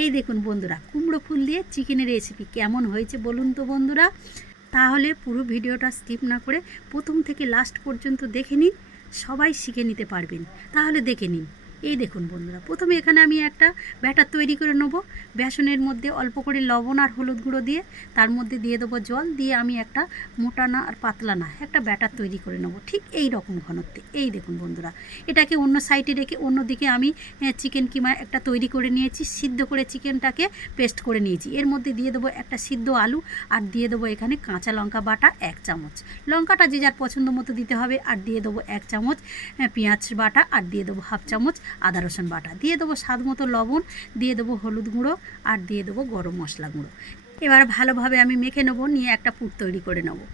এই দেখুন বন্ধুরা, কুমড়ো ফুল দিয়ে চিকেনের রেসিপি কেমন হয়েছে বলুন তো বন্ধুরা। তাহলে পুরো ভিডিওটা স্কিপ না করে প্রথম থেকে লাস্ট পর্যন্ত দেখে নিন, সবাই শিখে নিতে পারবেন। তাহলে দেখে নিন। এই দেখুন বন্ধুরা, প্রথমে এখানে আমি একটা ব্যাটার তৈরি করে নেব। বেসনের মধ্যে অল্প করে লবণ আর হলুদ গুঁড়ো দিয়ে তার মধ্যে দিয়ে দেবো জল, দিয়ে আমি একটা মোটা না আর পাতলা না একটা ব্যাটার তৈরি করে নেব, ঠিক এই রকম ঘনত্বে। এই দেখুন বন্ধুরা, এটাকে অন্য সাইডে রেখে অন্যদিকে আমি চিকেন কিমা একটা তৈরি করে নিয়েছি। সিদ্ধ করে চিকেনটাকে পেস্ট করে নিয়েছি। এর মধ্যে দিয়ে দেবো একটা সিদ্ধ আলু, আর দিয়ে দেবো এখানে কাঁচা লঙ্কা বাটা 1 চামচ। লঙ্কাটা যে যার পছন্দ মতো দিতে হবে। আর দিয়ে দেবো 1 চামচ পেঁয়াজ বাটা, আর দিয়ে দেবো 1/2 চামচ আদা রসুন বাটা, দিয়ে দেবো স্বাদ মতো লবণ, দিয়ে দেবো হলুদ গুঁড়ো, আর দিয়ে দেবো গরম মশলা গুঁড়ো। এবার ভালোভাবে আমি মেখে নেবো, নিয়ে একটা পুর তৈরি করে নেবো।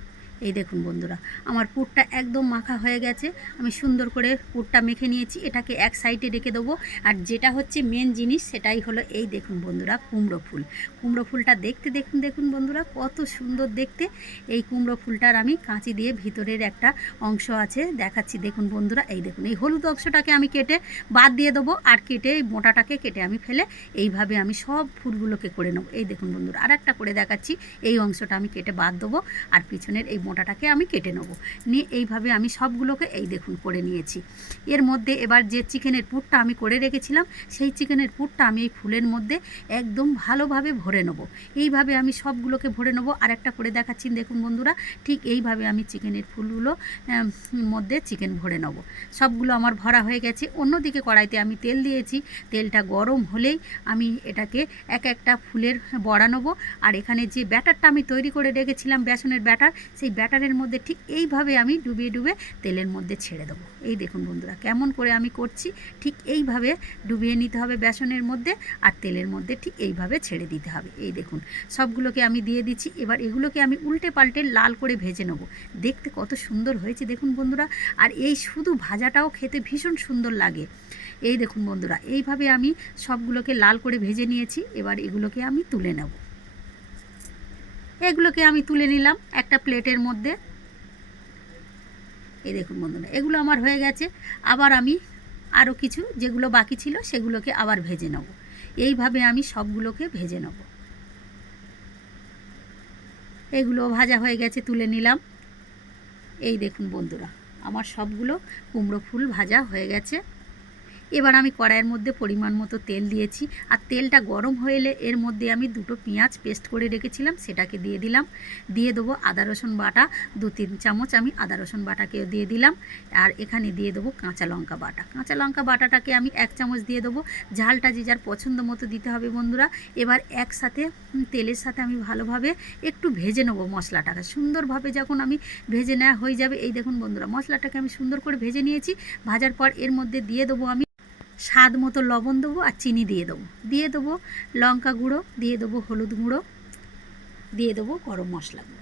এই দেখুন বন্ধুরা, আমার পুরটা একদম মাখা হয়ে গেছে। আমি সুন্দর করে পুরটা মেখে নিয়েছি। এটাকে এক সাইডে রেখে দেবো। আর যেটা হচ্ছে মেন জিনিস, সেটাই হলো এই দেখুন বন্ধুরা, কুমড়ো ফুল। কুমড়ো ফুলটা দেখতে দেখুন বন্ধুরা, কত সুন্দর দেখতে। এই কুমড়ো ফুলটার আমি কাঁচি দিয়ে ভিতরের একটা অংশ আছে দেখাচ্ছি, দেখুন বন্ধুরা। এই দেখুন, এই হলুদ অংশটাকে আমি কেটে বাদ দিয়ে দেবো, আর কেটে এই মোটাটাকে কেটে আমি ফেলে এইভাবে আমি সব ফুলগুলোকে করে নেবো। এই দেখুন বন্ধুরা, আর একটা করে দেখাচ্ছি। এই অংশটা আমি কেটে বাদ দেবো, আর পিছনের এই মোটাটাকে আমি কেটে নেবো। নিয়ে এইভাবে আমি সবগুলোকে এই দেখুন করে নিয়েছি। এর মধ্যে এবার যে চিকেনের পুরটা আমি করে রেখেছিলাম, সেই চিকেনের পুরটা আমি এই ফুলের মধ্যে একদম ভালোভাবে ভরে নেবো। এইভাবে আমি সবগুলোকে ভরে নেবো। আর একটা করে দেখাচ্ছি, দেখুন বন্ধুরা, ঠিক এইভাবে আমি চিকেনের ফুলগুলো মধ্যে চিকেন ভরে নেবো। সবগুলো আমার ভরা হয়ে গেছে। অন্যদিকে কড়াইতে আমি তেল দিয়েছি। তেলটা গরম হলেই আমি এটাকে এক একটা ফুলের বড়া নেবো। আর এখানে যে ব্যাটারটা আমি তৈরি করে রেখেছিলাম, বেসনের ব্যাটার, সেই ব্যাটারের মধ্যে ঠিক এইভাবে আমি ডুবিয়ে ডুবিয়ে তেলের মধ্যে ছেড়ে দেবো। এই দেখুন বন্ধুরা, কেমন করে আমি করছি। ঠিক এইভাবে ডুবিয়ে নিতে হবে বেসনের মধ্যে, আর তেলের মধ্যে ঠিক এইভাবে ছেড়ে দিতে হবে। এই দেখুন, সবগুলোকে আমি দিয়ে দিচ্ছি। এবার এগুলোকে আমি উল্টে পাল্টে লাল করে ভেজে নেবো। দেখতে কত সুন্দর হয়েছে দেখুন বন্ধুরা। আর এই শুধু ভাজাটাও খেতে ভীষণ সুন্দর লাগে। এই দেখুন বন্ধুরা, এইভাবে আমি সবগুলোকে লাল করে ভেজে নিয়েছি। এবার এগুলোকে আমি তুলে নেব। এগুলোকে আমি তুলে নিলাম একটা প্লেটের মধ্যে। এই দেখুন বন্ধুরা, এগুলো আমার হয়ে গেছে। আবার আমি আরও কিছু যেগুলো বাকি ছিল সেগুলোকে আবার ভেজে নেব। এইভাবে আমি সবগুলোকে ভেজে নেব। এগুলো ভাজা হয়ে গেছে, তুলে নিলাম। এই দেখুন বন্ধুরা, আমার সবগুলো কুমড়ো ফুল ভাজা হয়ে গেছে। এবার আমি কড়াইয়ের মধ্যে পরিমাণ মতো তেল দিয়েছি। আর তেলটা গরম হয়ে এলে এর মধ্যে আমি 2টো পেঁয়াজ পেস্ট করে রেখেছিলাম, সেটাকে দিয়ে দিলাম। দিয়ে দেবো আদা রসুন বাটা 2-3 চামচ, আমি আদা রসুন বাটাকেও দিয়ে দিলাম। আর এখানে দিয়ে দেবো কাঁচা লঙ্কা বাটা। কাঁচা লঙ্কা বাটাটাকে আমি 1 চামচ দিয়ে দেবো। ঝালটা যে যার পছন্দ মতো দিতে হবে বন্ধুরা। এবার একসাথে তেলের সাথে আমি ভালোভাবে একটু ভেজে নেবো মশলাটাকে। সুন্দরভাবে যখন আমি ভেজে নেওয়া হয়ে যাবে, এই দেখুন বন্ধুরা, মশলাটাকে আমি সুন্দর করে ভেজে নিয়েছি। ভাজার পর এর মধ্যে দিয়ে দেবো আমি স্বাদ মতো লবণ দেবো, আর চিনি দিয়ে দেবো লঙ্কা গুঁড়ো, দিয়ে দেবো হলুদ গুঁড়ো, দিয়ে দেবো গরম মশলা গুঁড়ো।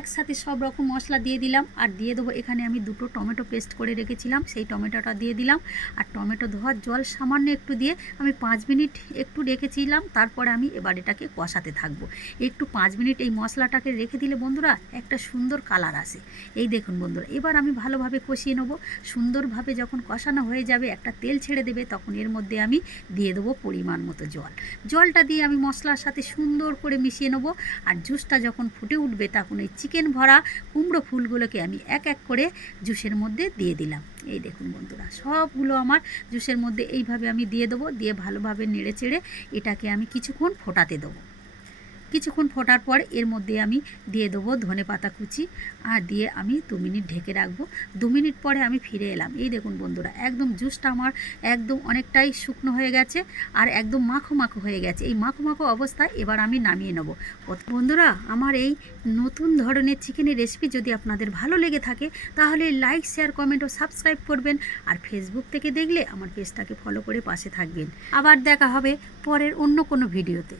একসাথে সব রকম মশলা দিয়ে দিলাম। আর দিয়ে দেবো এখানে আমি 2টো টমেটো পেস্ট করে রেখেছিলাম, সেই টমেটোটা দিয়ে দিলাম। আর টমেটো ধোয়ার জল সামান্য একটু দিয়ে আমি 5 মিনিট একটু রেখেছিলাম। তারপরে আমি এবার এটাকে কষাতে থাকবো। একটু 5 মিনিট এই মশলাটাকে রেখে দিলে বন্ধুরা একটা সুন্দর কালার আসে। এই দেখুন বন্ধুরা, এবার আমি ভালোভাবে কষিয়ে নেবো। সুন্দরভাবে যখন কষানো হয়ে যাবে, একটা তেল ছেড়ে দেবে, তখন এর মধ্যে আমি দিয়ে দেবো পরিমাণ মতো জল। জলটা দিয়ে আমি মশলার সাথে সুন্দর করে মিশিয়ে নেবো। আর জুসটা যখন ফুটে উঠবে, তখন এই চিকেন ভরা কুমড়ো ফুলগুলোকে আমি এক এক করে জুসের মধ্যে দিয়ে দিলাম। এই দেখুন বন্ধুরা, সবগুলো আমার জুসের মধ্যে এইভাবে আমি দিয়ে দেবো। দিয়ে ভালোভাবে নেড়ে চেড়ে এটাকে আমি কিছুক্ষণ ফোটাতে দেবো। কিছুক্ষণ ফোটার পর এর মধ্যে আমি দিয়ে দেবো ধনেপাতা কুচি, আর দিয়ে আমি 2 মিনিট ঢেকে রাখবো। 2 মিনিট পরে আমি ফিরে এলাম। এই দেখুন বন্ধুরা, একদম জুসটা আমার একদম অনেকটাই শুকনো হয়ে গেছে, আর একদম মাখো মাখো হয়ে গেছে। এই মাখো মাখো অবস্থায় এবার আমি নামিয়ে নেব। বন্ধুরা, আমার এই নতুন ধরনের চিকেনের রেসিপি যদি আপনাদের ভালো লেগে থাকে, তাহলে লাইক, শেয়ার, কমেন্ট ও সাবস্ক্রাইব করবেন। আর ফেসবুক থেকে দেখলে আমার পেজটাকে ফলো করে পাশে থাকবেন। আবার দেখা হবে পরের অন্য কোনো ভিডিওতে।